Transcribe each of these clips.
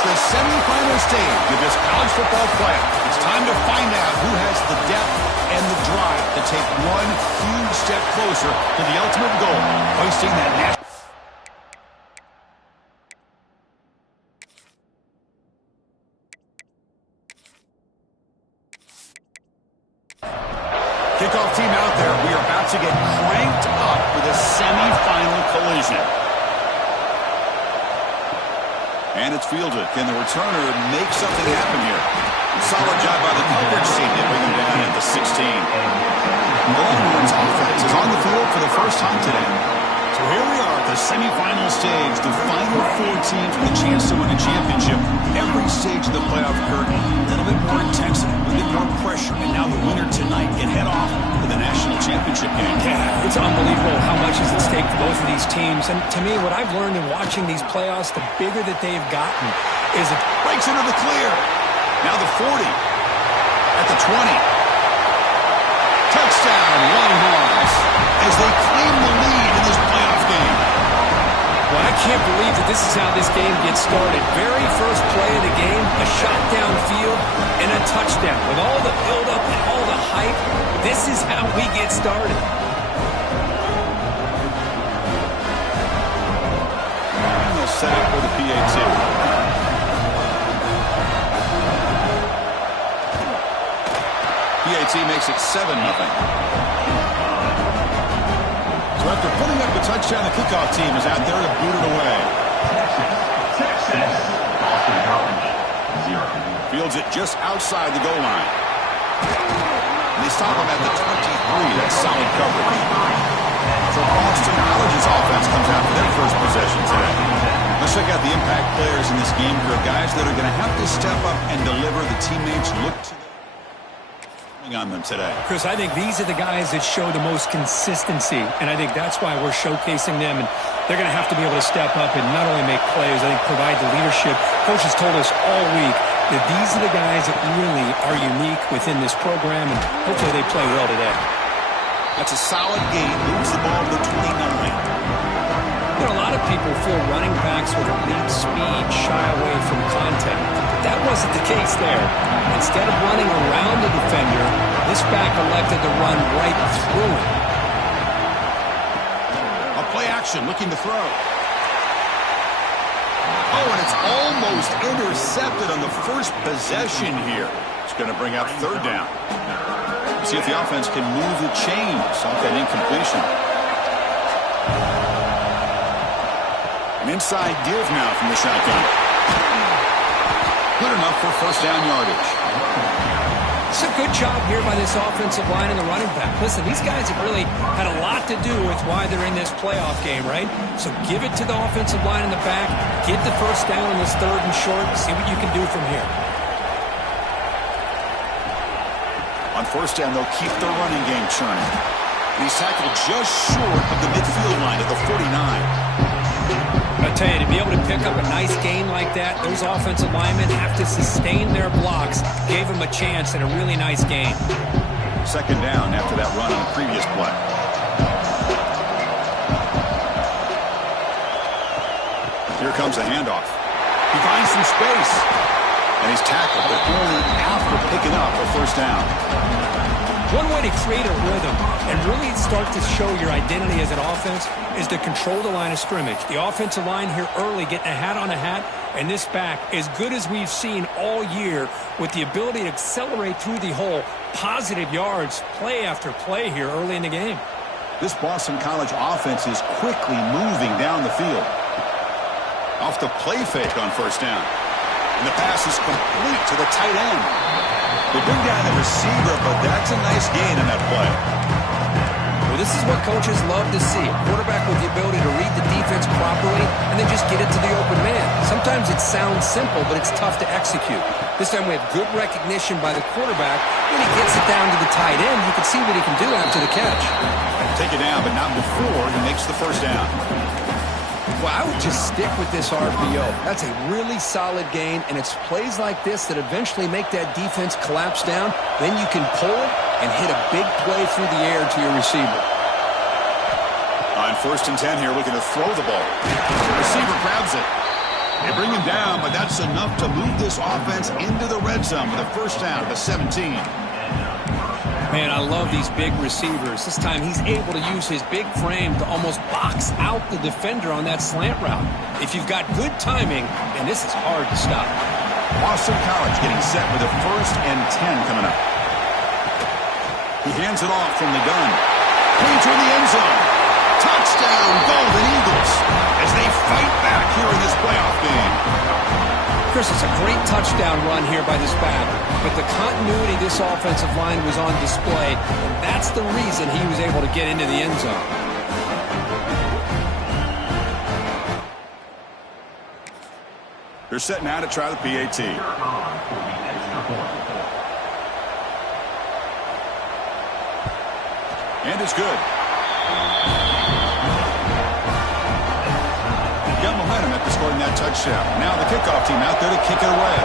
It's the semifinal stage of this college football playoff. It's time to find out who has the depth and the drive to take one huge step closer to the ultimate goal, hoisting that national. Kickoff team out there. We are about to get cranked up for the semifinal collision. And it's fielded. Can the returner make something happen here? Solid job by the coverage team to bring him down at the 16. Longhorns offense is on the field for the first time today. So here we are at the semifinal stage, the final four teams with a chance to win a championship. Every stage of the playoff curtain, a little bit more intensity, a little bit more pressure, and now the winner tonight can head off to the national championship game. Yeah, it's unbelievable how much is at stake for both of these teams. And to me, what I've learned in watching these playoffs, the bigger that they've gotten is it breaks into the clear. Now the 40 at the 20. Touchdown, Longhorns, as they claim the lead in this playoff game. Well, I can't believe that this is how this game gets started. Very first play of the game, a shot downfield and a touchdown. With all the build-up and all the hype, this is how we get started. And they'll set it for the PAT. PAT makes it 7-0. So after putting up a touchdown, the kickoff team is out there to boot it away. Fields it just outside the goal line. And they stop him at the 23. That's solid coverage. So Boston College's offense comes out for their first possession today. Let's check out the impact players in this game here, guys that are going to have to step up and deliver. The teammates look to on them today. Chris, I think these are the guys that show the most consistency, and I think that's why we're showcasing them, and they're going to have to be able to step up and not only make plays, I think provide the leadership. Coach has told us all week that these are the guys that really are unique within this program, and hopefully they play well today. That's a solid gain. Moves the ball to the 29. You know, a lot of people feel running backs with elite speed shy away from contact. That wasn't the case there. Instead of running around the defender, this back elected to run right through him. A play action, looking to throw. Oh, and it's almost intercepted on the first possession here. It's going to bring up third down. See if the offense can move the chains off that incompletion. An inside give now from the shotgun. Good enough for first down yardage. It's a good job here by this offensive line and the running back. Listen, these guys have really had a lot to do with why they're in this playoff game, right? So give it to the offensive line in the back. Get the first down on this third and short. See what you can do from here. On first down, they'll keep the running game churning. He's tackled just short of the midfield line at the 49. I tell you, to be able to pick up a nice gain like that, those offensive linemen have to sustain their blocks. Gave them a chance and a really nice gain. Second down after that run on the previous play. Here comes a handoff. He finds some space. And he's tackled, but only after picking up a first down. One way to create a rhythm and really start to show your identity as an offense is to control the line of scrimmage. The offensive line here early getting a hat on a hat, and this back, as good as we've seen all year, with the ability to accelerate through the hole, positive yards, play after play here early in the game. This Boston College offense is quickly moving down the field. Off the play fake on first down. And the pass is complete to the tight end. They bring down the receiver, but that's a nice gain in that play. Well, this is what coaches love to see. A quarterback with the ability to read the defense properly and then just get it to the open man. Sometimes it sounds simple, but it's tough to execute. This time we have good recognition by the quarterback. When he gets it down to the tight end, you can see what he can do after the catch. Take it down, but not before he makes the first down. Well, I would just stick with this RPO. That's a really solid gain, and it's plays like this that eventually make that defense collapse down. Then you can pull it and hit a big play through the air to your receiver. On first and 10 here, looking to throw the ball. The receiver grabs it. They bring him down, but that's enough to move this offense into the red zone with a first down at the 17. Man, I love these big receivers. This time he's able to use his big frame to almost box out the defender on that slant route. If you've got good timing, then this is hard to stop. Boston College getting set with a 1st and 10 coming up. He hands it off from the gun. Clean to the end zone. Touchdown, Golden Eagles, as they fight back here in this playoff game. Chris, it's a great touchdown run here by this back, but the continuity of this offensive line was on display, and that's the reason he was able to get into the end zone. They're set now to try the PAT. And it's good. Got momentum after scoring that touchdown. Now the kickoff team out there to kick it away.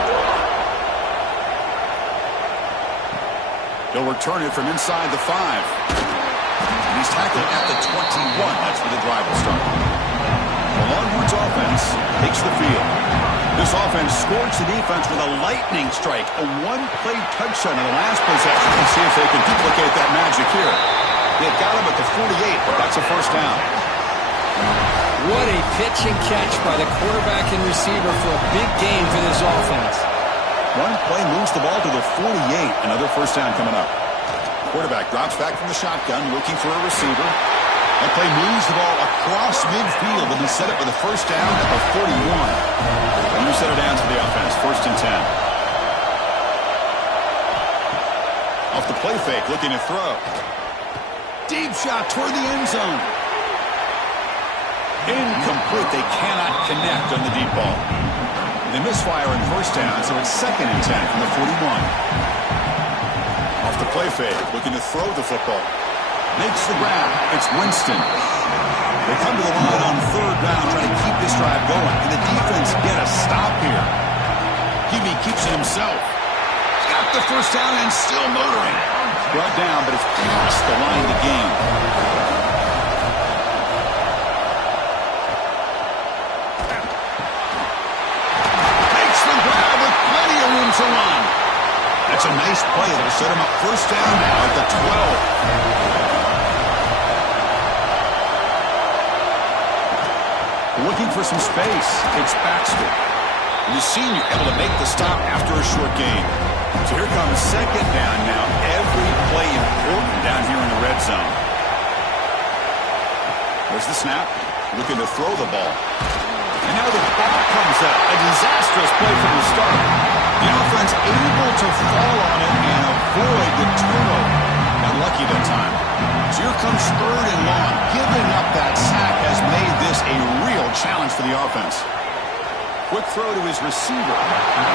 They'll return it from inside the 5. And he's tackled at the 21. That's where the drive will start. The Longhorns offense takes the field. This offense scorched the defense with a lightning strike. A one-play touchdown in the last possession. Let's see if they can duplicate that magic here. They've got him at the 48, but that's a first down. What a pitch and catch by the quarterback and receiver for a big game for this offense. One play moves the ball to the 48. Another first down coming up. Quarterback drops back from the shotgun, looking for a receiver. That play moves the ball across midfield, and he set it with a first down at the 41. And you set it down to the offense, 1st and 10. Off the play fake, looking to throw. Deep shot toward the end zone. Incomplete. They cannot connect on the deep ball. They misfire in first down, so it's 2nd and 10 from the 41. Off the play fake, looking to throw the football. Makes the grab. It's Winston. They come to the line on 3rd down, trying to keep this drive going. Can the defense get a stop here? QB keeps it himself. He's got the first down and still motoring. Brought down, but it's past the line of the game. Makes the grab with plenty of room to run. That's a nice play. They'll set him up first down now at the 12. Looking for some space. It's Baxter. The senior able to make the stop after a short gain. So here comes 2nd down now. Every play important down here in the red zone. There's the snap. Looking to throw the ball. And now the ball comes up. A disastrous play from the start. The offense able to fall on it and avoid the turnover. Got lucky that time. So here comes 3rd and long. Giving up that sack has made this a real challenge for the offense. Quick throw to his receiver.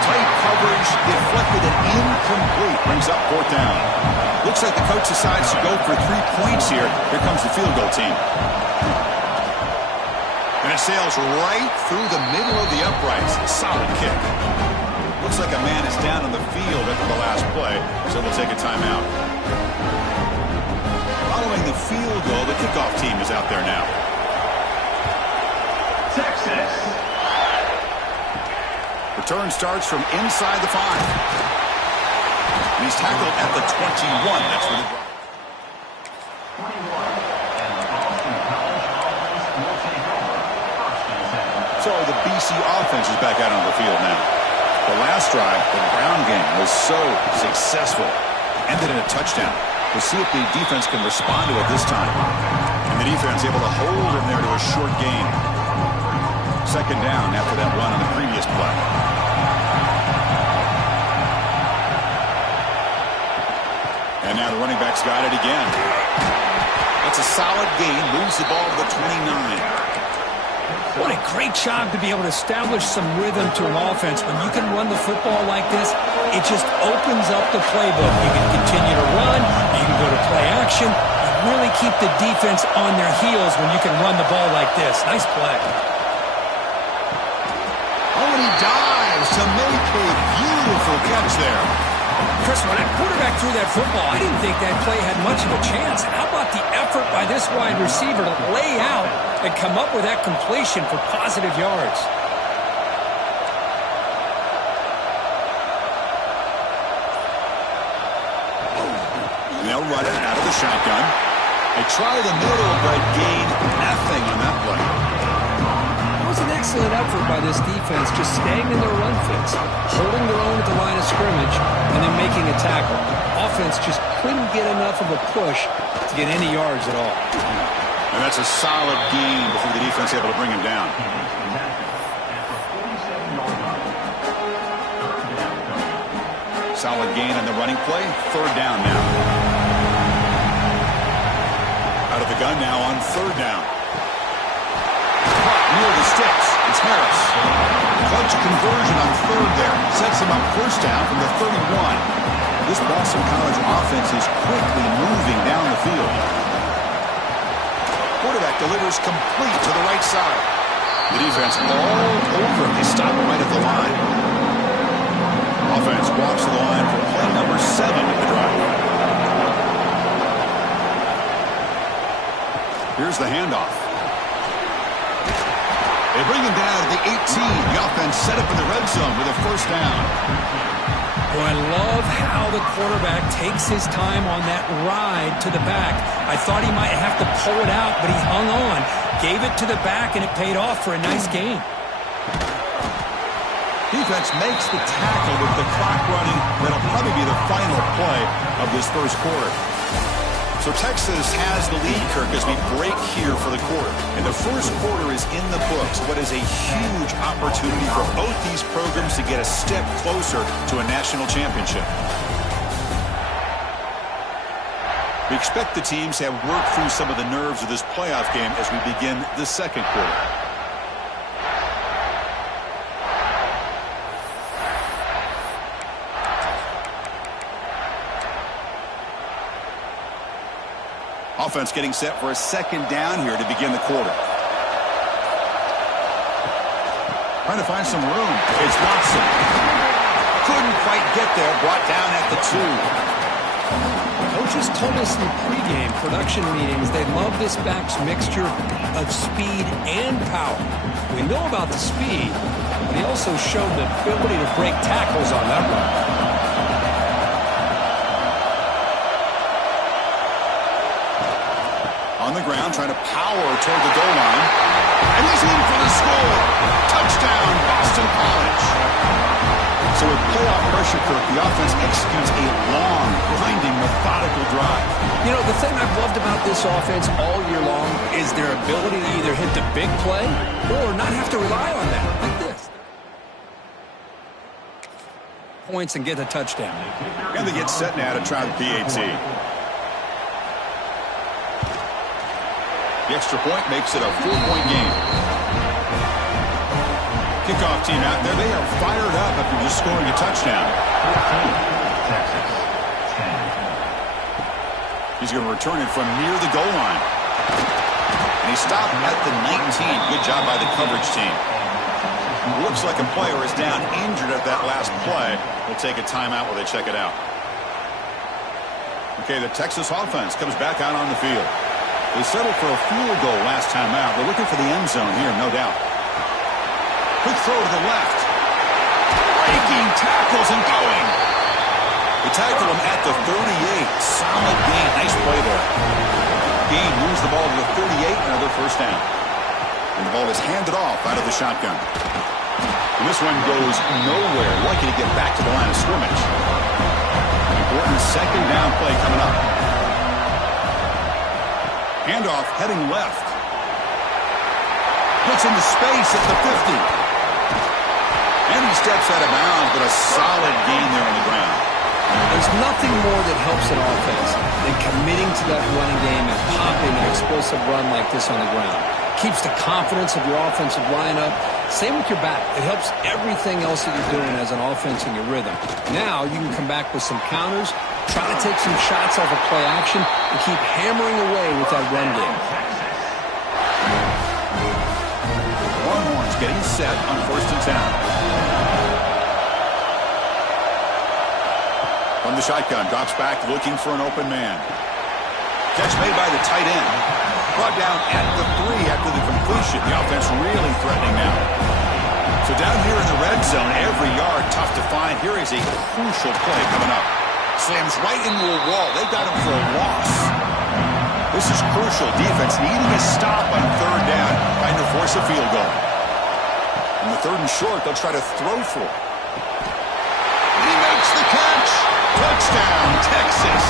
Tight coverage, deflected and incomplete. Brings up 4th down. Looks like the coach decides to go for 3 points here. Here comes the field goal team. And it sails right through the middle of the uprights. Solid kick. Looks like a man is down on the field after the last play, so we'll take a timeout. Following the field goal, the kickoff team is out there now. Texas. Return starts from inside the 5. And he's tackled at the 21. That's where the drive. So the BC offense is back out on the field now. The last drive, the ground game, was so successful. Ended in a touchdown. We'll see if the defense can respond to it this time. And the defense able to hold him there to a short gain. 2nd down after that run on the previous play. And now the running back's got it again. That's a solid gain. Moves the ball to the 29. What a great job to be able to establish some rhythm to an offense. When you can run the football like this, it just opens up the playbook. You can continue to run. You can go to play action. You really keep the defense on their heels when you can run the ball like this. Nice play. Oh, and he dives to make a beautiful catch there. Chris, when that quarterback threw that football, I didn't think that play had much of a chance. How about the effort by this wide receiver to lay out and come up with that completion for positive yards? they'll run it out of the shotgun. They try the middle, but gain nothing on that play. It was an excellent effort by this defense, just staying in their run fits, holding their own at the line of scrimmage, and then making a tackle. Offense just couldn't get enough of a push to get any yards at all. And that's a solid gain before the defense able to bring him down. Solid gain on the running play. Third down now. Out of the gun now on third down. Near the sticks. It's Harris. Clutch conversion on third there. Sets him up first down from the 31. This Boston College offense is quickly moving down the field. Quarterback delivers complete to the right side. The defense all over him. They stop right at the line. Offense walks to the line for play number 7 of the drive. Here's the handoff. They bring him down at the 18. The offense set up in the red zone with a first down. Well, I love how the quarterback takes his time on that ride to the back. I thought he might have to pull it out, but he hung on, gave it to the back, and it paid off for a nice gain. Defense makes the tackle with the clock running. That'll probably be the final play of this first quarter. So Texas has the lead, Kirk, as we break here for the quarter. And the first quarter is in the books. What is a huge opportunity for both these programs to get a step closer to a national championship. We expect the teams to have worked through some of the nerves of this playoff game as we begin the second quarter. Offense getting set for a second down here to begin the quarter. Trying to find some room. It's Watson. Couldn't quite get there. Brought down at the 2. Coaches told us in pregame production meetings they love this back's mixture of speed and power. We know about the speed, but he also showed the ability to break tackles on that run. On the ground, trying to power toward the goal line. And he's in for the score. Touchdown, Boston College. So with playoff pressure, Kirk, the offense executes a long, grinding, methodical drive. You know, the thing I've loved about this offense all year long is their ability to either hit the big play or not have to rely on that, like this. Points and get a touchdown. And they get set now to try the PAT. The extra point makes it a 4-point game. Kickoff team out there. They are fired up after just scoring a touchdown. He's going to return it from near the goal line. And he stopped at the 19. Good job by the coverage team. Looks like a player is down injured at that last play. We'll take a timeout while they check it out. Okay, the Texas offense comes back out on the field. They settled for a field goal last time out. They're looking for the end zone here, no doubt. Quick throw to the left. Breaking tackles and going. They tackle him at the 38. Solid gain. Nice play there. Gain moves the ball to the 38. Another first down. And the ball is handed off out of the shotgun. And this one goes nowhere. Lucky to get back to the line of scrimmage. Important second down play coming up. Handoff heading left. Puts into space at the 50. And he steps out of bounds, but a solid gain there on the ground. There's nothing more that helps an offense than committing to that running game and popping an explosive run like this on the ground. Keeps the confidence of your offensive lineup. Same with your back. It helps everything else that you're doing as an offense in your rhythm. Now you can come back with some counters, try to take some shots off of play action, and keep hammering away with that run game. Longhorns getting set on 1st and 10. From the shotgun, drops back looking for an open man. Catch made by the tight end. Brought down at the 3 after the completion. The offense really threatening now. So down here in the red zone, every yard tough to find. Here is a crucial play coming up. Slams right into a wall. They got him for a This is crucial. Defense needing a stop on third down, trying to force a field goal. In the 3rd and short, they'll try to throw for it. He makes the catch. Touchdown, Texas.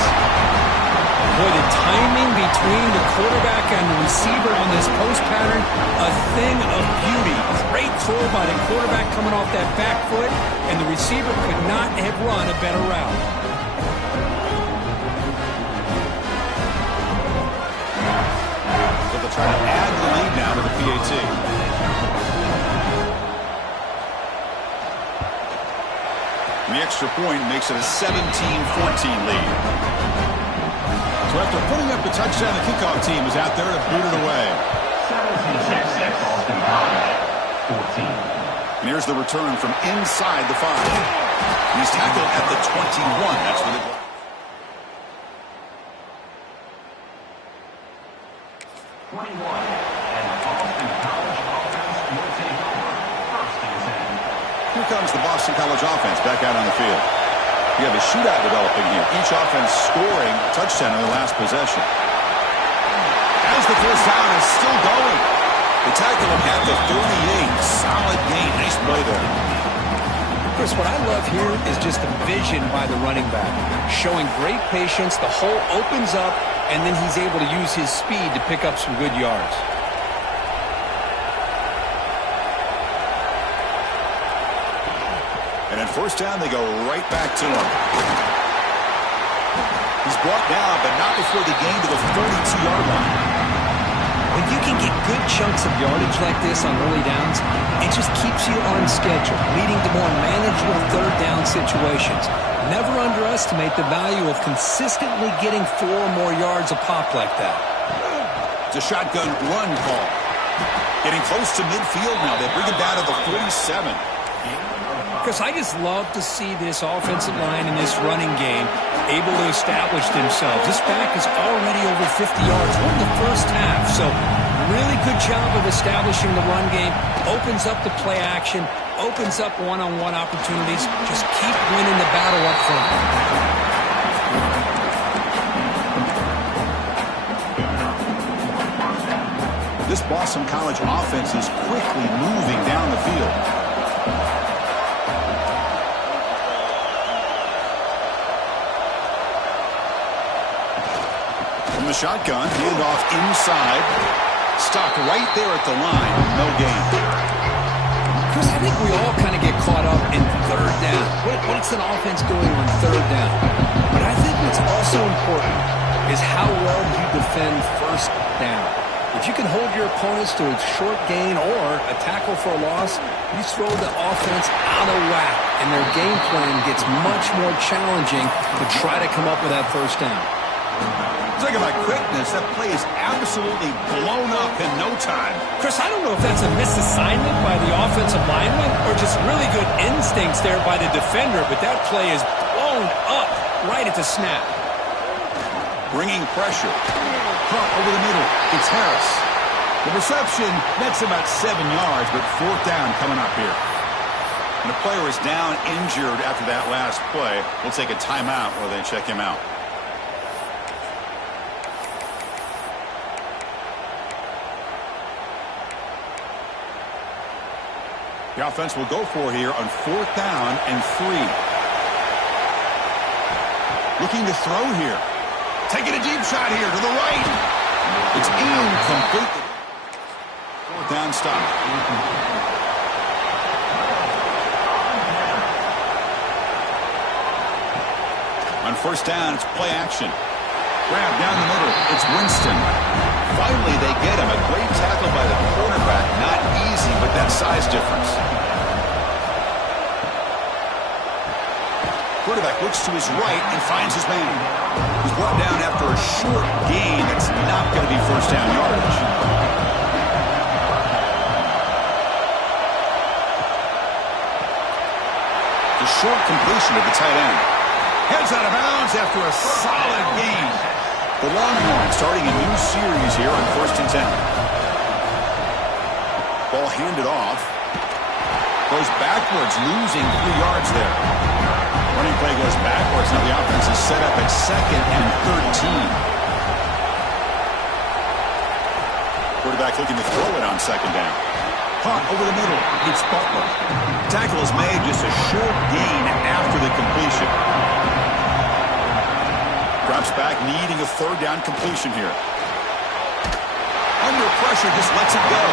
Boy, the timing between the quarterback and the receiver on this post pattern, a thing of beauty. Great throw by the quarterback coming off that back foot, and the receiver could not have run a better route. So they'll try to add the lead now to the PAT. And the extra point makes it a 17-14 lead. So after putting up the touchdown, the kickoff team is out there to boot it away. 17-6, and here's the return from inside the 5. And he's tackled at the 21. That's for the goal. 21, and the Boston College offense will take over 1st and 10. Here comes the Boston College offense back out on the field. We have a shootout developing here. Each offense scoring a touchdown in the last possession. As the first down is still going. They tackle him at the 38. Solid gain. Nice play there. Chris, what I love here is just the vision by the running back. Showing great patience. The hole opens up, and then he's able to use his speed to pick up some good yards. And at first down, they go right back to him. He's brought down, but not before the gain to the 42-yard line. When you can get good chunks of yardage like this on early downs, it just keeps you on schedule, leading to more manageable third down situations. Never underestimate the value of consistently getting 4 or more yards a pop like that. It's a shotgun run call. Getting close to midfield now. They bring it down to the 47. Chris, I just love to see this offensive line in this running game able to establish themselves. This back is already over 50 yards. We're in the first half, so really good job of establishing the run game. Opens up the play action, opens up one-on-one opportunities. Just keep winning the battle up front. This Boston College offense is quickly moving down the field. From the shotgun, handoff inside. Stopped right there at the line. No gain. Chris, I think we all kind of get caught up in third down. What's an offense doing on third down? But I think what's also important is how well you defend first down. If you can hold your opponents to a short gain or a tackle for a loss, you throw the offense out of whack, and their game plan gets much more challenging to try to come up with that first down. Look at my quickness. That play is absolutely blown up in no time. Chris, I don't know if that's a misassignment by the offensive lineman or just really good instincts there by the defender, but that play is blown up right at the snap. Bringing pressure. Crump over the middle. It's Harris. The reception, that's about 7 yards, but 4th down coming up here. And the player is down injured after that last play. We'll take a timeout while they check him out. The offense will go for here on 4th down and 3. Looking to throw here. Taking a deep shot here to the right. It's incomplete. 4th down stop. On 1st down, it's play action. Grab down the middle. It's Winston. Finally, they get him. A great tackle by the quarterback. Not easy with that size difference. Quarterback looks to his right and finds his man. He's brought down after a short gain. That's not going to be first down yardage. The short completion of the tight end. Heads out of bounds after a solid gain. The Longhorns starting a new series here on 1st and 10. Ball handed off. Goes backwards, losing 3 yards there. Running play goes backwards. Now the offense is set up at 2nd and 13. Quarterback looking to throw it on second down. Caught over the middle. It's Butler. Tackle is made, just a short gain after the completion. Drops back, needing a third down completion here. Under pressure, just lets it go.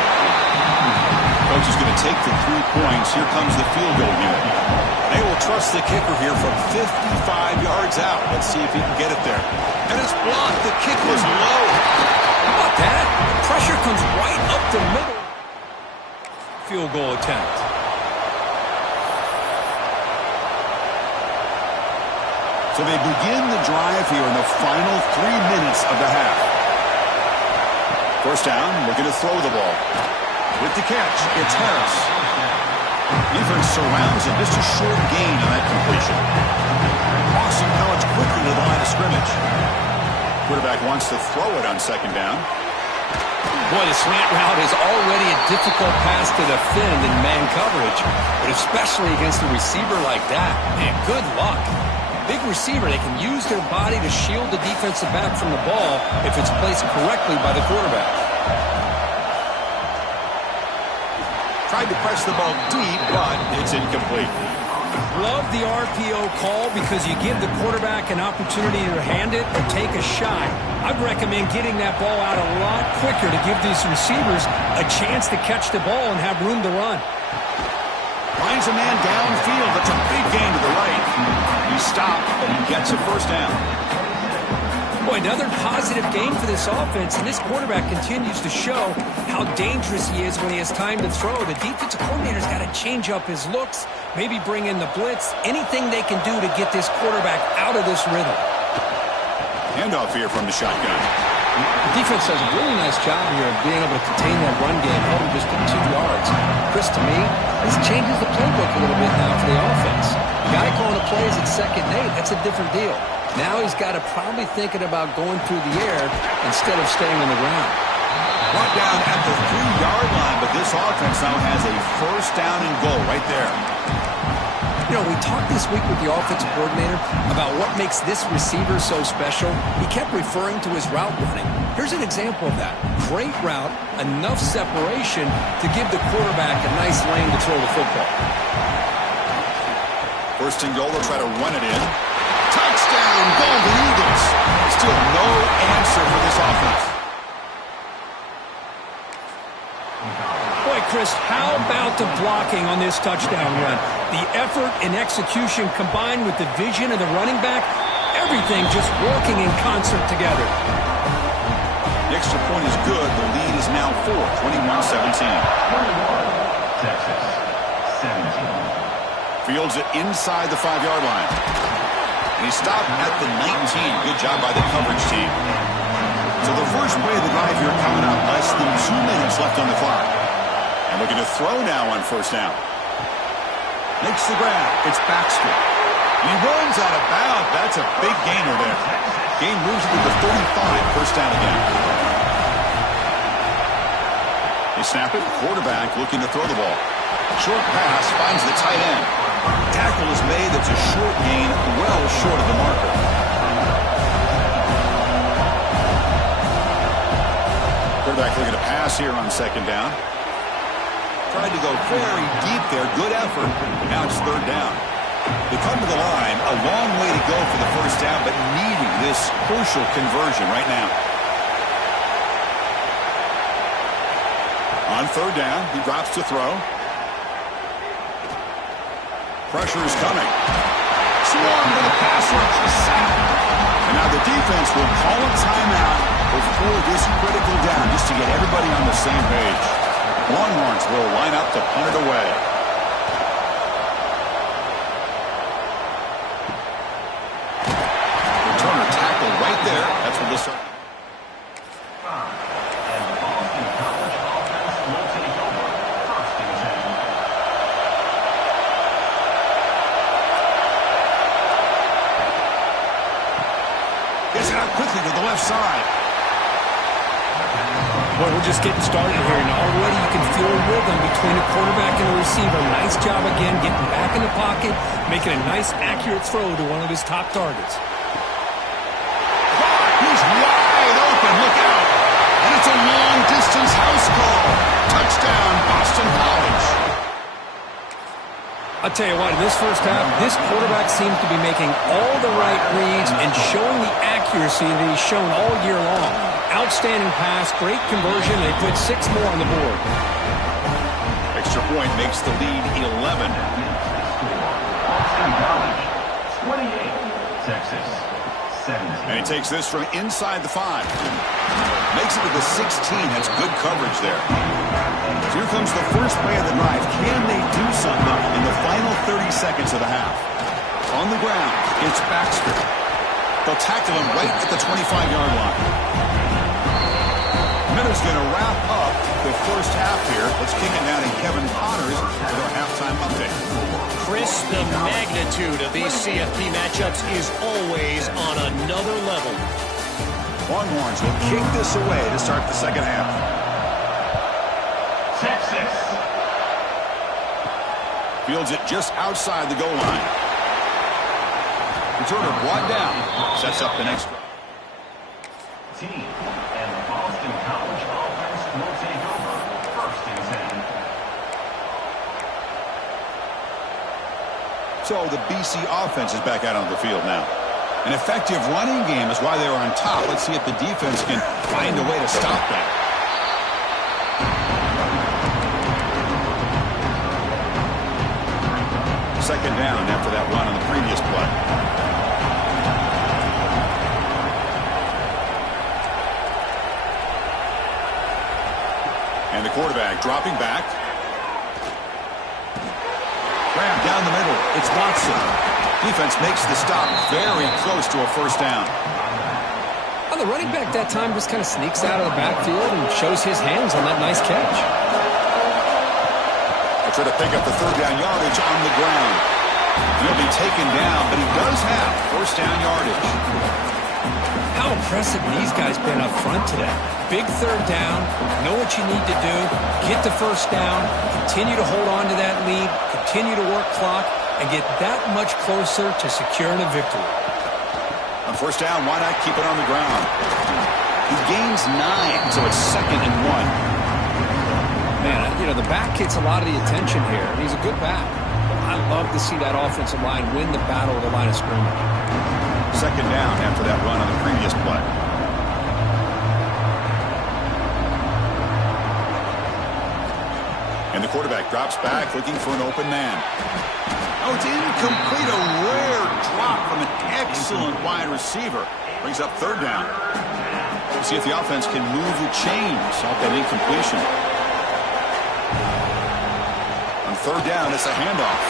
Coach is going to take the 3 points. Here comes the field goal unit. They will trust the kicker here from 55 yards out. Let's see if he can get it there. And it's blocked. The kick was low. How about that? The pressure comes right up the middle. Field goal attempt. So they begin the drive here in the final 3 minutes of the half. First down, looking to throw the ball. With the catch, it's Harris. Defense surrounds him, just a short gain on that completion. Boston College quickly to the line of scrimmage. Quarterback wants to throw it on second down. Boy, the slant route is already a difficult pass to defend in man coverage, but especially against a receiver like that. Man, good luck. Big receiver, they can use their body to shield the defensive back from the ball if it's placed correctly by the quarterback. Tried to press the ball deep, but it's incomplete. Love the RPO call because you give the quarterback an opportunity to hand it or take a shot. I'd recommend getting that ball out a lot quicker to give these receivers a chance to catch the ball and have room to run. Finds a man downfield. That's a big gain to the right. He stopped and he gets a first down. Boy, another positive game for this offense, and this quarterback continues to show how dangerous he is when he has time to throw. The defensive coordinator's got to change up his looks, maybe bring in the blitz, anything they can do to get this quarterback out of this rhythm. Handoff here from the shotgun. The defense does a really nice job here of being able to contain that run game, held him just at 2 yards. Chris, to me, this changes the playbook a little bit now for the offense. The guy calling the plays at 2nd and 8, that's a different deal. Now he's got to probably thinking about going through the air instead of staying on the ground. Brought down at the 3-yard line, but this offense now has a first down and goal right there. You know, we talked this week with the offensive coordinator about what makes this receiver so special. He kept referring to his route running. Here's an example of that. Great route, enough separation to give the quarterback a nice lane to throw the football. First and goal, they'll try to run it in. Touchdown, Golden Eagles. Still no answer for this offense. Boy, Chris, how about the blocking on this touchdown run? The effort and execution combined with the vision of the running back, everything just working in concert together. The extra point is good. The lead is now 4, 21-17. Texas, 17. Fields it inside the 5-yard line. And he stopped at the 19. Good job by the coverage team. So the first play of the drive here coming up. Less than 2 minutes left on the clock. And looking to throw now on first down. Makes the grab. It's Baxter. And he runs out of bounds. That's a big gainer there. Gain moves it to the 35. First down again. They snap it. Quarterback looking to throw the ball. Short pass finds the tight end. Tackle is made. That's a short gain, well short of the marker. Quarterback looking to pass here on second down. Tried to go very deep there. Good effort. Now it's third down. They come to the line. A long way to go for the first down, but needing this crucial conversion right now. On third down, he drops to throw. Pressure is coming. Swung to the pass rush, the sack. And now the defense will call a timeout before this critical down, just to get everybody on the same page. Longhorns will line up to punt it away. Returner tackle right there. That's what this is. And the Boston College offense will take over. First and 10. Gets it out quickly to the left side. Boy, we're just getting started here, and already you can feel a rhythm between the quarterback and the receiver. Nice job again getting back in the pocket, making a nice, accurate throw to one of his top targets. He's wide open. Look out. And it's a long-distance house I'll tell you what, in this first half, this quarterback seems to be making all the right reads and showing the accuracy that he's shown all year long. Outstanding pass, great conversion. They put 6 more on the board. Extra point makes the lead 11. Austin College, 28. Texas, 17. And he takes this from inside the 5. Makes it to the 16. That's good coverage there. Here comes the first play of the drive. Can they do something in the final 30 seconds of the half? On the ground, it's Baxter. They'll tackle him right at the 25-yard line. Miller's going to wrap up the first half here. Let's kick it down to Kevin Potters with our halftime update. Chris, the magnitude of these CFP matchups is always on another level. Longhorns will kick this away to start the second half. Texas. Fields it just outside the goal line. Returner brought down. Sets up the next drive. Team and the Boston College offense will take over. First and 10. So the BC offense is back out on the field now. An effective running game is why they were on top. Let's see if the defense can find a way to stop that. Second down after that run on the previous play. And the quarterback dropping back. Grab down the middle. It's Watson. Defense makes the stop very close to a first down. Well, the running back that time just kind of sneaks out of the backfield and shows his hands on that nice catch. They try to pick up the third down yardage on the ground. He'll be taken down, but he does have first down yardage. How impressive these guys been up front today. Big third down, know what you need to do, get the first down, continue to hold on to that lead, continue to work clock, and get that much closer to securing a victory. On first down, why not keep it on the ground? He gains 9, so it's 2nd and 1. Man, you know, the back gets a lot of the attention here. He's a good back. I love to see that offensive line win the battle of the line of scrimmage. Second down after that run on the previous play. And the quarterback drops back looking for an open man. Oh, it's incomplete. A rare drop from an excellent wide receiver. Brings up third down. We'll see if the offense can move the chains off that incompletion. On third down, it's a handoff.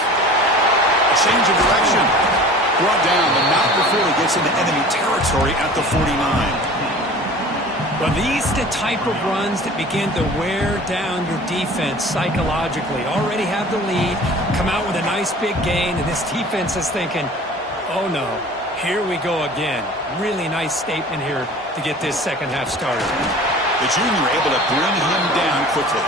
A change of direction. Brought down, but not before he gets into enemy territory at the 49. Well, these are the type of runs that begin to wear down your defense psychologically. Already have the lead, come out with a nice big gain, and this defense is thinking, oh no, here we go again. Really nice statement here to get this second half started. The junior able to bring him down quickly.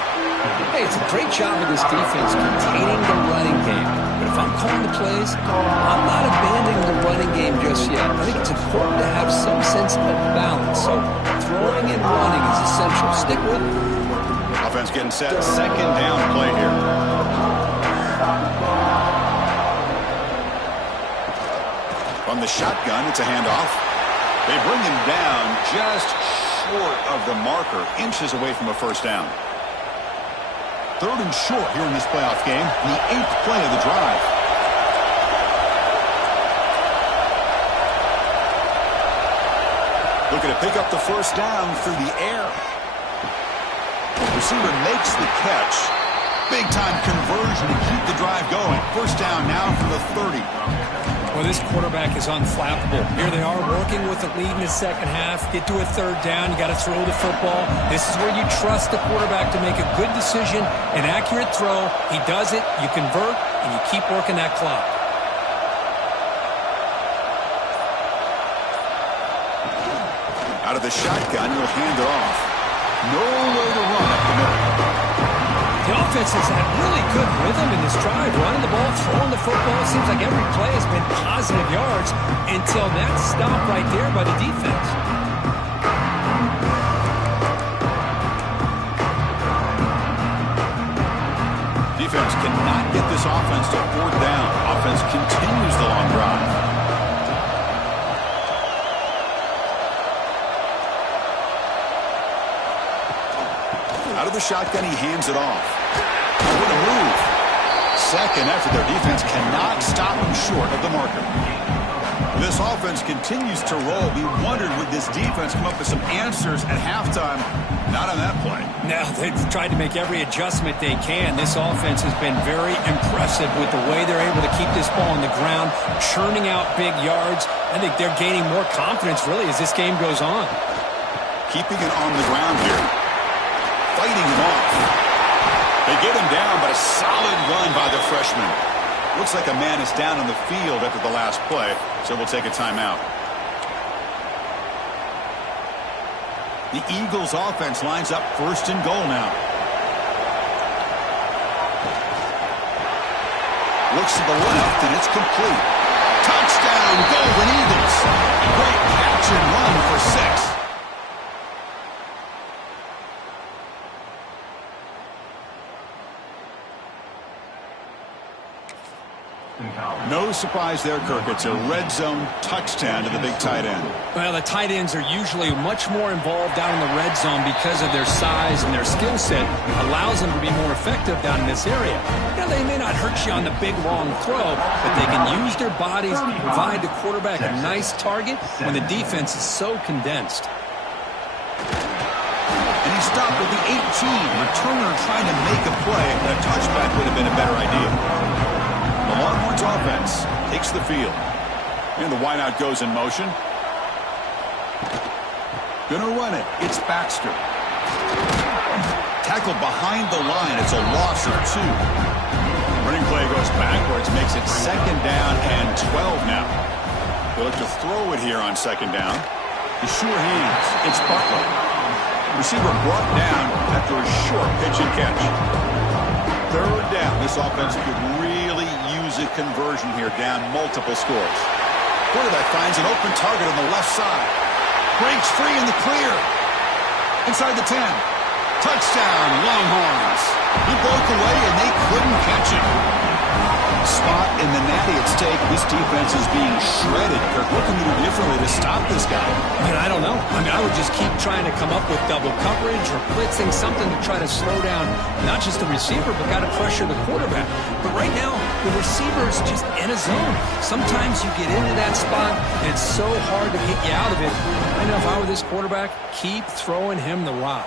Hey, it's a great job of this defense containing the running game. But if I'm calling the plays, I'm not abandoning the running game just yet. I think it's important to have some sense of balance. So throwing and running is essential. Stick with it. Offense getting set. Second down play here. From the shotgun, it's a handoff. They bring him down just short of the marker, inches away from a first down. Third and short here in this playoff game, the 8th play of the drive. Looking to pick up the first down through the air. Receiver makes the catch. Big-time conversion to keep the drive going. First down now for the 30. Well, this quarterback is unflappable. Here they are working with the lead in the second half. Get to a third down. You got to throw the football. This is where you trust the quarterback to make a good decision, an accurate throw. He does it, you convert, and you keep working that clock. Out of the shotgun, he'll hand it off. Nowhere to run up the middle. The offense has had really good rhythm in this drive, running the ball, throwing the football. It seems like every play has been positive yards until that stop right there by the defense. Defense cannot get this offense to fourth down. Out of the shotgun, he hands it off. What a move. Second effort, their defense cannot stop him short of the marker. This offense continues to roll. We wondered, would this defense come up with some answers at halftime? Not on that play. No, they've tried to make every adjustment they can. This offense has been very impressive with the way they're able to keep this ball on the ground, churning out big yards. I think they're gaining more confidence, really, as this game goes on. Keeping it on the ground here. Fighting him off. They get him down, but a solid run by the freshman. Looks like a man is down on the field after the last play, so we'll take a timeout. The Eagles offense lines up first and goal now. Looks to the left, and it's complete. Touchdown, Golden Eagles. Great catch and run for 6. No surprise there, Kirk. It's a red zone touchdown to the big tight end. Well, the tight ends are usually much more involved down in the red zone because of their size and their skill set. Allows them to be more effective down in this area. Now, they may not hurt you on the big, long throw, but they can use their bodies to provide the quarterback a nice target when the defense is so condensed. And he stopped with the 18. Returner trying to make a play, but a touchback would have been a better idea. The Longhorns offense takes the field. And the wideout goes in motion. Gonna run it. It's Baxter. Tackled behind the line. It's a loss of 2. Running play goes backwards. Makes it second down and 12 now. They look to throw it here on second down. The sure hands. It's Butler. Receiver brought down after a short pitch and catch. Third down. This offense could really use a conversion here, down multiple scores. Quarterback finds an open target on the left side. Breaks free in the clear. Inside the 10. Touchdown, Longhorns. He broke away and they couldn't catch him. Spot in the natty at stake. This defense is being shredded. Kirk, what can we do differently to stop this guy? I don't know. I would just keep trying to come up with double coverage or blitzing, something to try to slow down not just the receiver, but got to pressure the quarterback. But right now, the receiver is just in a zone. Sometimes you get into that spot, and it's so hard to get you out of it. I know if I were this quarterback, keep throwing him the rock.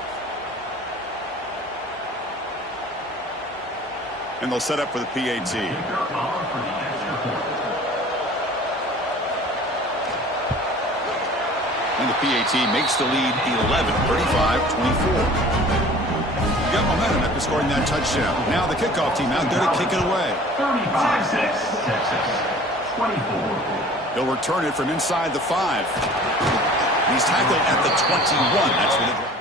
And they'll set up for the PAT. And the PAT makes the lead 11, 35-24. Got momentum after scoring that touchdown. Now the kickoff team out there to kick it away. 35-6, Texas, 24. They'll return it from inside the 5. He's tackled at the 21. That's for the drive.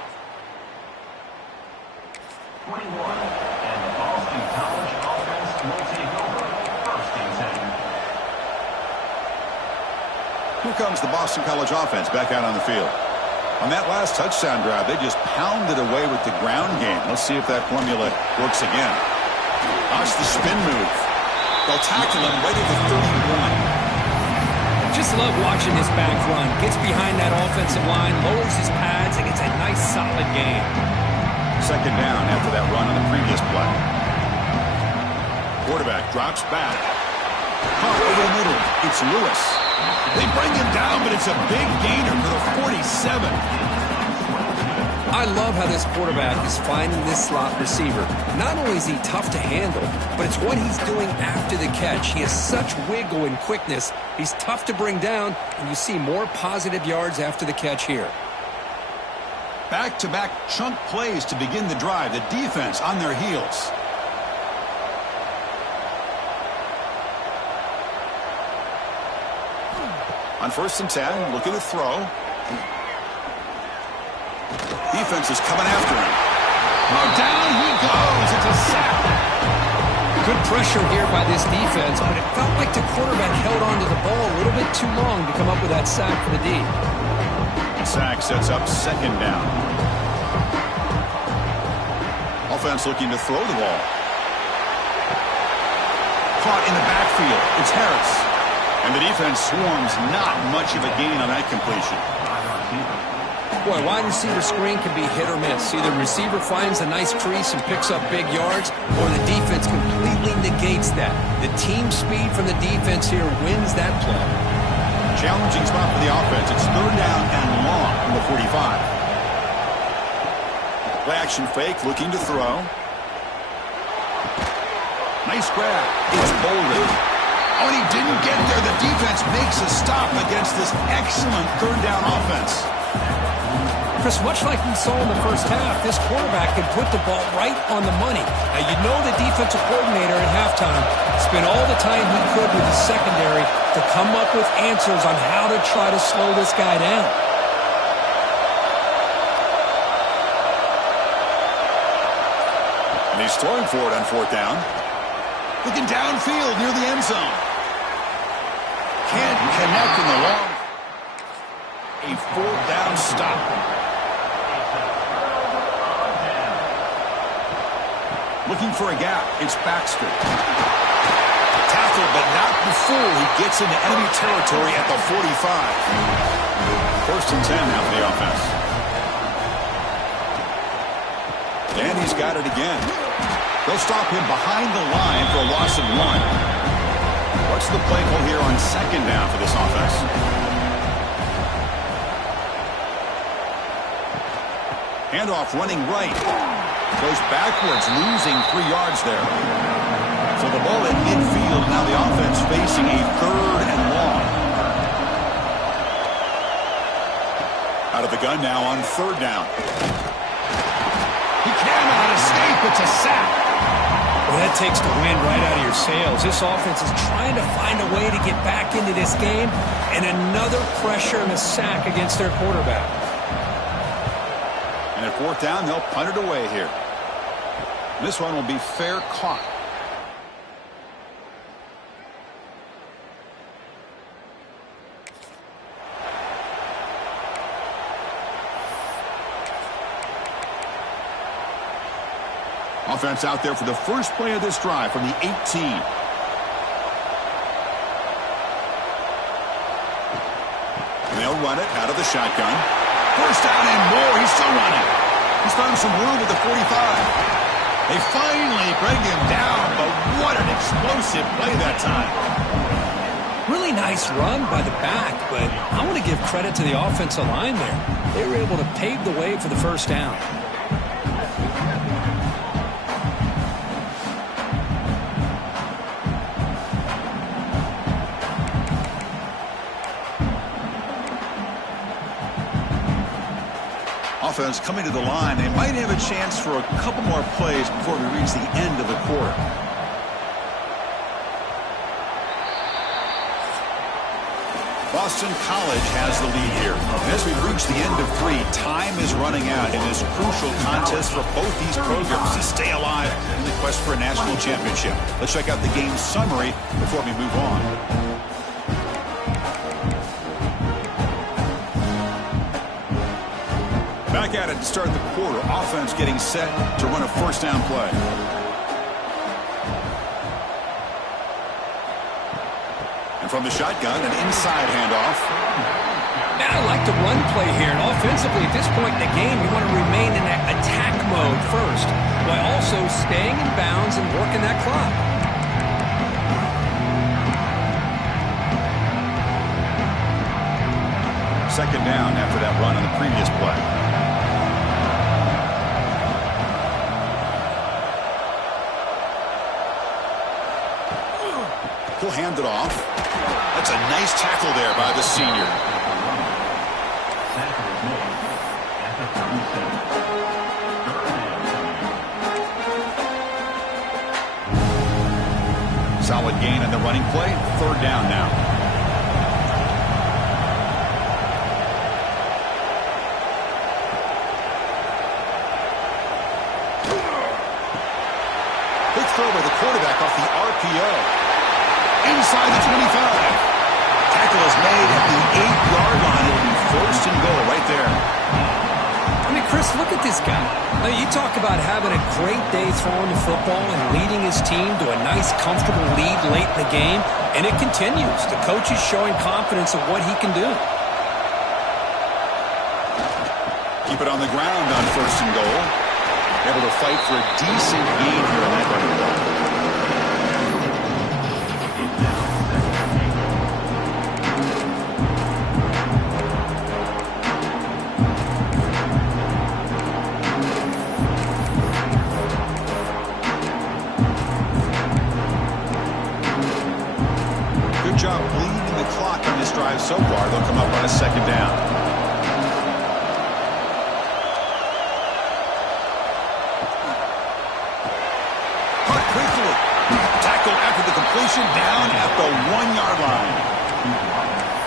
21. And the Boston College offense will take over. First and 10. Here comes the Boston College offense back out on the field. On that last touchdown drive, they just pounded away with the ground game. Let's see if that formula works again. Watch the spin move. They'll tackle him right at the 31. Just love watching this back run. Gets behind that offensive line, lowers his pads, and gets a nice solid gain. Second down after that run on the previous play. Quarterback drops back. Caught over the middle. It's Lewis. They bring him down, but it's a big gainer for the 47. I love how this quarterback is finding this slot receiver. Not only is he tough to handle, but it's what he's doing after the catch. He has such wiggle and quickness. He's tough to bring down, and you see more positive yards after the catch here. Back-to-back chunk plays to begin the drive. The defense on their heels. On first and 10, look at the throw. Defense is coming after him. Oh, down he goes. It's a sack. Good pressure here by this defense, but it felt like the quarterback held onto the ball a little bit too long to come up with that sack for the D. The sack sets up second down. Offense looking to throw the ball. Caught in the backfield. It's Harris. And the defense swarms, not much of a gain on that completion. Boy, wide receiver screen can be hit or miss. Either receiver finds a nice crease and picks up big yards, or the defense completely negates that. The team speed from the defense here wins that play. Challenging spot for the offense. It's 3rd down and long from the 45. Play action fake, looking to throw. Nice grab. It's Bolden. Oh, and he didn't get there. The defense makes a stop against this excellent 3rd down offense. Chris, much like we saw in the first half, this quarterback can put the ball right on the money. Now, you know the defensive coordinator at halftime spent all the time he could with the secondary to come up with answers on how to try to slow this guy down. And he's throwing for it on 4th down. Looking downfield near the end zone. Can't connect in the long. A 4th down stop. Looking for a gap. It's Baxter. Tackled, but not before he gets into enemy territory at the 45. 1st and 10 now for the offense. And he's got it again. They'll stop him behind the line for a loss of 1. What's the play call here on 2nd down for this offense? Handoff running right. Goes backwards, losing 3 yards there. So the ball at midfield. Now the offense facing a 3rd and long. Out of the gun now on 3rd down. He cannot escape. It's a sack. Well, that takes the wind right out of your sails. This offense is trying to find a way to get back into this game, and another pressure and a sack against their quarterback. And at 4th down, they'll punt it away here. This one will be fair caught. Offense out there for the first play of this drive from the 18. They'll run it out of the shotgun. 1st down and more. He's still running. He's found some room at the 45. They finally bring him down, but what an explosive play that time. Really nice run by the back, but I want to give credit to the offensive line there. They were able to pave the way for the 1st down. Offense coming to the line. They might have a chance for a couple more plays before we reach the end of the quarter. Boston College has the lead here. As we reach the end of 3, time is running out in this crucial contest for both these programs to stay alive in the quest for a national championship. Let's check out the game summary before we move on. Back at it to start the quarter. Offense getting set to run a 1st down play. And from the shotgun, an inside handoff. Now I like the run play here. And offensively, at this point in the game, you want to remain in that attack mode first, while also staying in bounds and working that clock. Second down after that run on the previous play. He'll hand it off. That's a nice tackle there by the senior. Solid gain on the running play. 3rd down now. Big throw by the quarterback off the RPO. Inside the 25. Tackle is made at the 8-yard line. It'll be 1st and goal right there. I mean, Chris, look at this guy. I mean, you talk about having a great day throwing the football and leading his team to a nice, comfortable lead late in the game, and it continues. The coach is showing confidence of what he can do. keep it on the ground on 1st and goal. Able to fight for a decent gain here on that running ball. Good job bleeding the clock on this drive so far. They'll come up on a 2nd down. Down at the 1-yard line.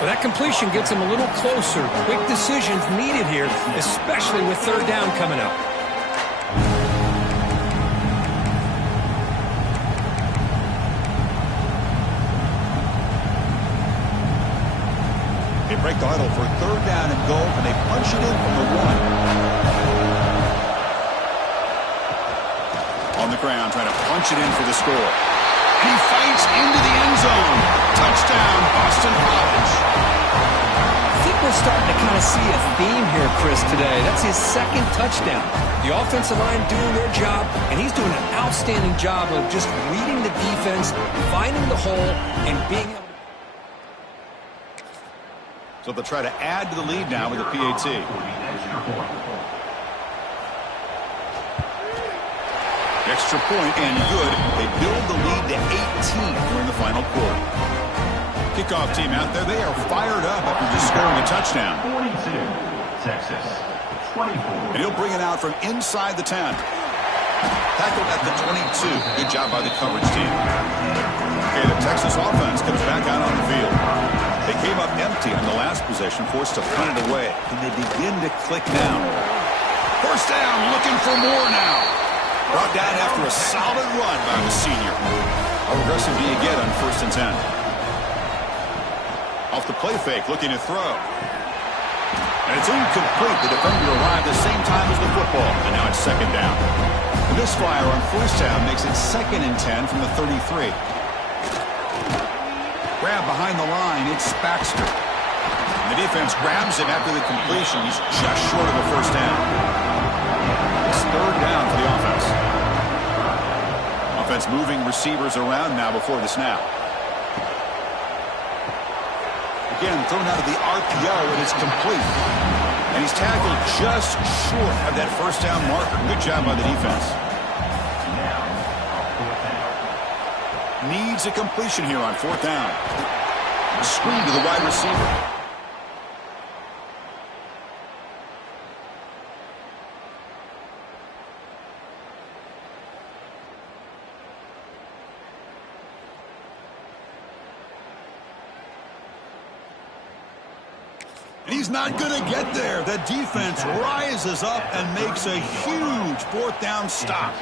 Well, that completion gets him a little closer. Quick decisions needed here, especially with 3rd down coming up. They break the huddle for 3rd down and goal, and they punch it in from the 1. On the ground, trying to punch it in for the score. He fights into the end zone. Touchdown, Boston College. I think we're starting to kind of see a theme here, Chris, today. That's his 2nd touchdown. The offensive line doing their job, and he's doing an outstanding job of just reading the defense, finding the hole, and being able to... So they'll try to add to the lead now with the PAT. Extra point and good. They build the lead to 18 during the final quarter. Kickoff team out there. They are fired up after just scoring a touchdown. 42, Texas. 24. And he'll bring it out from inside the 10. Tackled at the 22. Good job by the coverage team. Okay, the Texas offense comes back out on the field. They came up empty on the last possession, forced to punt it away. And they begin to click now. 1st down, looking for more now. Brought down after a solid run by the senior. How aggressive do you get on 1st and 10? Off the play fake, looking to throw. And it's incomplete. The defender arrived the same time as the football. And now it's 2nd down. The misfire on 1st down makes it 2nd and 10 from the 33. Grab behind the line. It's Baxter. And the defense grabs him after the completion. He's just short of the 1st down. It's 3rd down for the offense. Offense moving receivers around now before the snap. Again, thrown out of the RPO, and it's complete. And he's tackled just short of that 1st down marker. Good job by the defense. Needs a completion here on 4th down. Screen to the wide receiver. He's not going to get there. The defense rises up and makes a huge 4th down stop.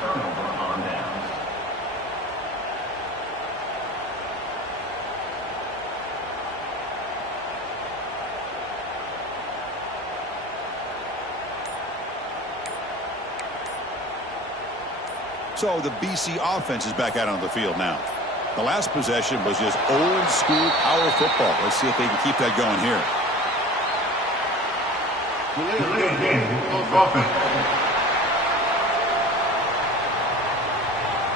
So the BC offense is back out on the field now. The last possession was just old school power football. Let's see if they can keep that going here.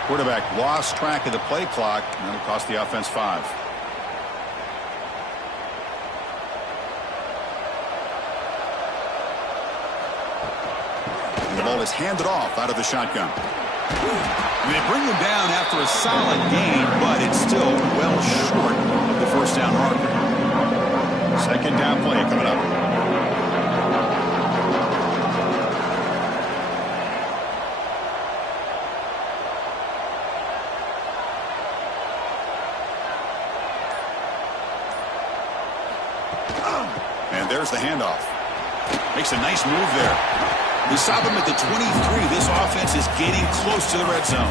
Quarterback lost track of the play clock, and that'll cost the offense 5. And the ball is handed off out of the shotgun. And they bring him down after a solid gain, but it's still well short of the 1st down marker. 2nd down play coming up. And there's the handoff. Makes a nice move there. We saw them at the 23. This offense is getting close to the red zone.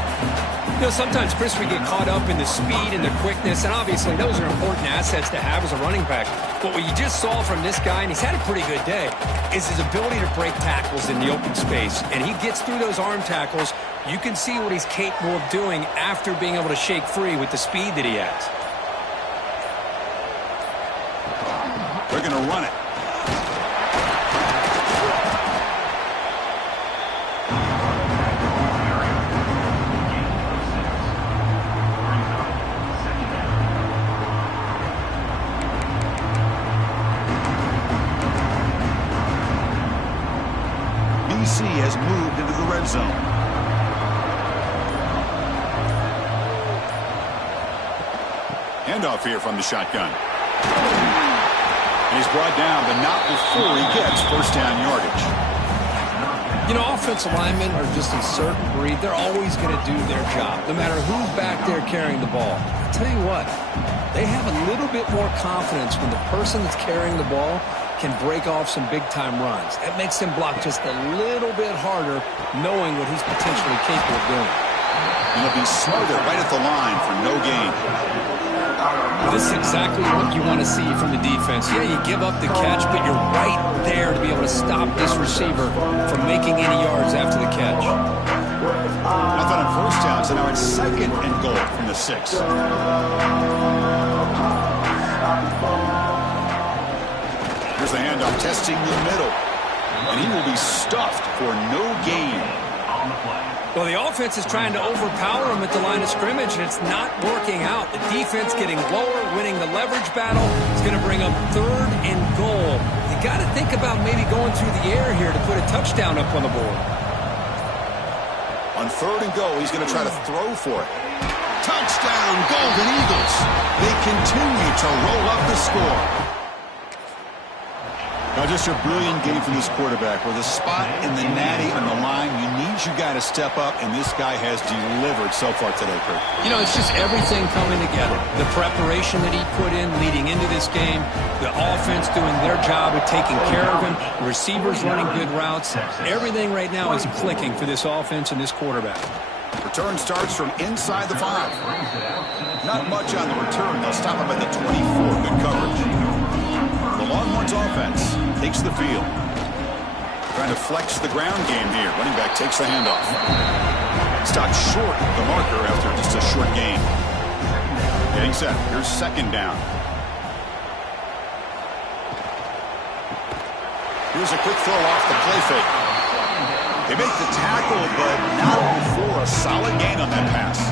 You know, sometimes, Chris, we get caught up in the speed and the quickness, and obviously those are important assets to have as a running back. But what you just saw from this guy, and he's had a pretty good day, is his ability to break tackles in the open space. And he gets through those arm tackles. You can see what he's capable of doing after being able to shake free with the speed that he has. They're going to run it. KC has moved into the red zone. Handoff here from the shotgun. And he's brought down, but not before he gets first down yardage. You know, offensive linemen are just a certain breed. They're always going to do their job, no matter who's back there carrying the ball. I'll tell you what, they have a little bit more confidence when the person that's carrying the ball can break off some big-time runs. That makes him block just a little bit harder, knowing what he's potentially capable of doing. And he'll be smarter right at the line for no gain. This is exactly what you want to see from the defense. Yeah, you give up the catch, but you're right there to be able to stop this receiver from making any yards after the catch. Nothing on first down, so now it's 2nd and goal from the 6. Here's the handoff, testing the middle. And he will be stuffed for no gain. Well, the offense is trying to overpower him at the line of scrimmage, and it's not working out. The defense getting lower, winning the leverage battle. It's going to bring up 3rd and goal. You got to think about maybe going through the air here to put a touchdown up on the board. On 3rd and goal, he's going to try to throw for it. Touchdown, Golden Eagles. They continue to roll up the score. Now, just a brilliant game from this quarterback. With a spot in the natty on the line, you need your guy to step up, and this guy has delivered so far today, Kurt. You know, it's just everything coming together. The preparation that he put in leading into this game, the offense doing their job of taking care of him, the receivers running good routes. Everything right now is clicking for this offense and this quarterback. Return starts from inside the 5. Not much on the return. They'll stop him at the 24. Good coverage. The Longhorns offense takes the field. Trying to flex the ground game here. Running back takes the handoff. Stopped short of the marker after just a short gain. Getting set. Here's 2nd down. Here's a quick throw off the play fake. They make the tackle, but not before a solid gain on that pass.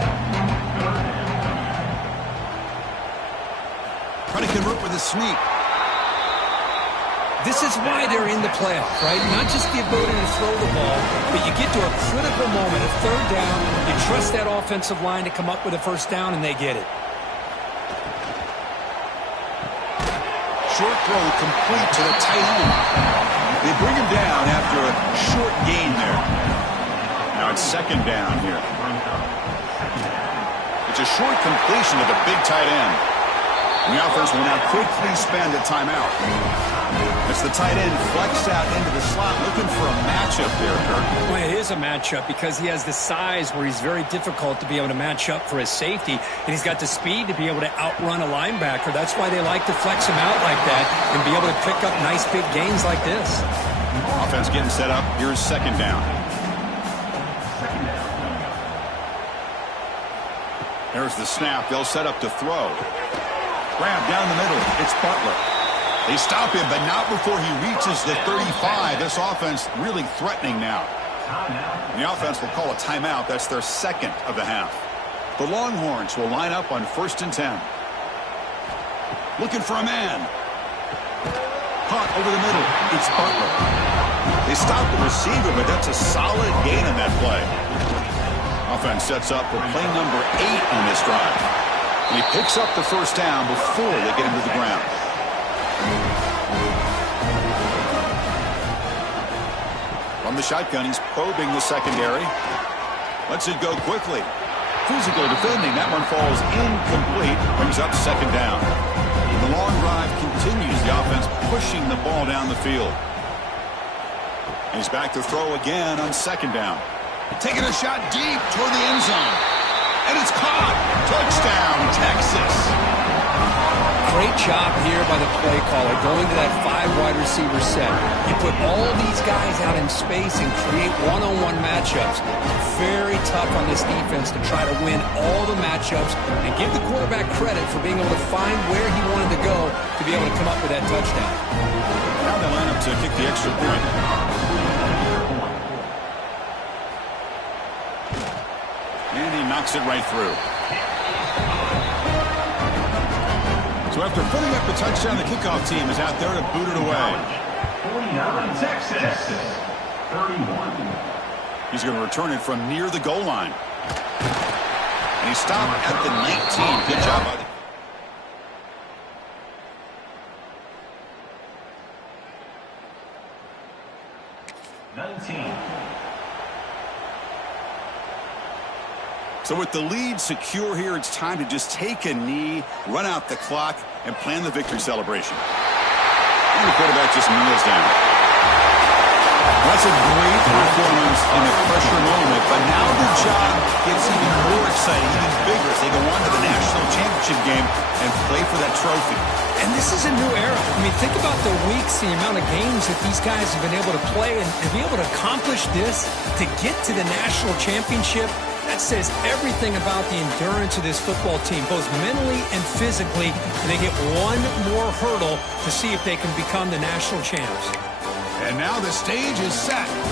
Trying to convert with a sneak. This is why they're in the playoff, right? Not just the ability to throw the ball, but you get to a critical moment, a 3rd down, you trust that offensive line to come up with a first down, and they get it. Short throw complete to the tight end. They bring him down after a short gain there. Now it's 2nd down here. It's a short completion to the big tight end. And the offense will now quickly spend a timeout. As the tight end flexed out into the slot, looking for a matchup there, Kirk. Well, it is a matchup because he has the size where he's very difficult to be able to match up for his safety, and he's got the speed to be able to outrun a linebacker. That's why they like to flex him out like that and be able to pick up nice big gains like this. Offense getting set up. Here's 2nd down. There's the snap. They'll set up to throw. Grab down the middle. It's Butler. They stop him, but not before he reaches the 35. This offense really threatening now. And the offense will call a timeout. That's their 2nd of the half. The Longhorns will line up on 1st and 10. Looking for a man. Caught over the middle. It's Butler. They stop the receiver, but that's a solid gain on that play. Offense sets up for play number 8 on this drive. And he picks up the first down before they get him to the ground. From the shotgun, he's probing the secondary. Lets it go quickly. Physical defending. That one falls incomplete. Brings up 2nd down. The long drive continues. The offense pushing the ball down the field. And he's back to throw again on 2nd down. Taking a shot deep toward the end zone. And it's caught. Touchdown, Texas. Great job here by the play caller, going to that 5 wide receiver set. You put all these guys out in space and create one-on-one matchups. Very tough on this defense to try to win all the matchups and give the quarterback credit for being able to find where he wanted to go to be able to come up with that touchdown. Now they line up to kick the extra point. And he knocks it right through. So after putting up the touchdown, the kickoff team is out there to boot it away. 49, Texas. 31. He's going to return it from near the goal line. And he stopped at the 19. Good job by the... So with the lead secure here, it's time to just take a knee, run out the clock, and plan the victory celebration. And the quarterback just kneels down. That's a great performance in a pressure moment, but now the job gets even more exciting, even bigger as they go on to the national championship game and play for that trophy. And this is a new era. I mean, think about the weeks, the amount of games that these guys have been able to play, and to be able to accomplish this, to get to the national championship, that says everything about the endurance of this football team, both mentally and physically. And they get one more hurdle to see if they can become the national champs. And now the stage is set for the